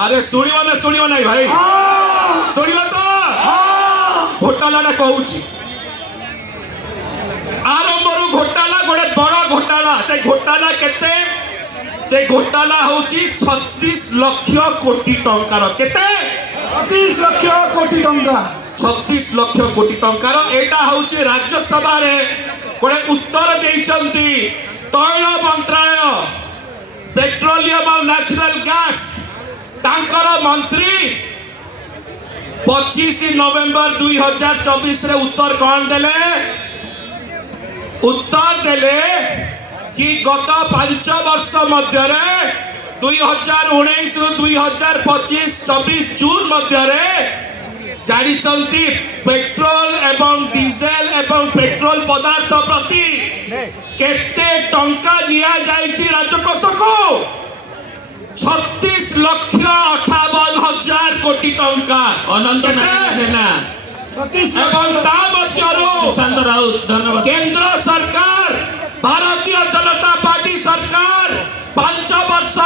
अरे शुणव ना भाई शुण तो घोटाला कहूँ आरंभ घोटाला गोटे बड़ घोटाला से घोटाला केते से घोटाला हूँ 36 लक्ष कोटी टंकार केते 36 लक्ष कोटी टंका 36 लक्ष कोटी टंकार एटा हूँ राज्यसभा रे गोटे उत्तर देइचंती तैल मंत्रालय पेट्रोलियम और नेचुरल गैस तांकर मंत्री 25 नवेम्बर 2024 रे उत्तर कौन देले उत्तर देले कि गत 5 वर्ष मध्य 2019 2025 24 जून मध्य जानी पेट्रोल एवं डीजेल एवं पेट्रोल पदार्थ प्रति केते टंका निया जाइछि राजकोष को 36 लक्ष 58,000 कोटी टंका अनंत सेना केंद्र सरकार भारतीय जनता पार्टी सरकार 5 वर्ष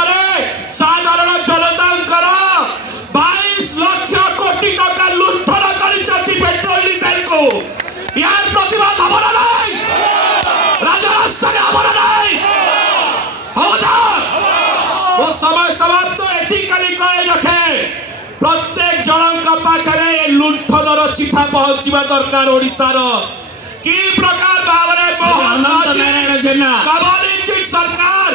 साधारण जनता 22 लक्ष कोटी टंका लुंठन कर पेट्रोल डीजेल को यार प्रतिवाद हमारा नहीं राजरास्ता हमारा नहीं वो समय समाप्त तो एथिकली कहे रखे प्रत्येक जनक पाखे लुंठनर चिठा पहुंचवा दरकार ओडिशार कि प्रकार भावरे सरकार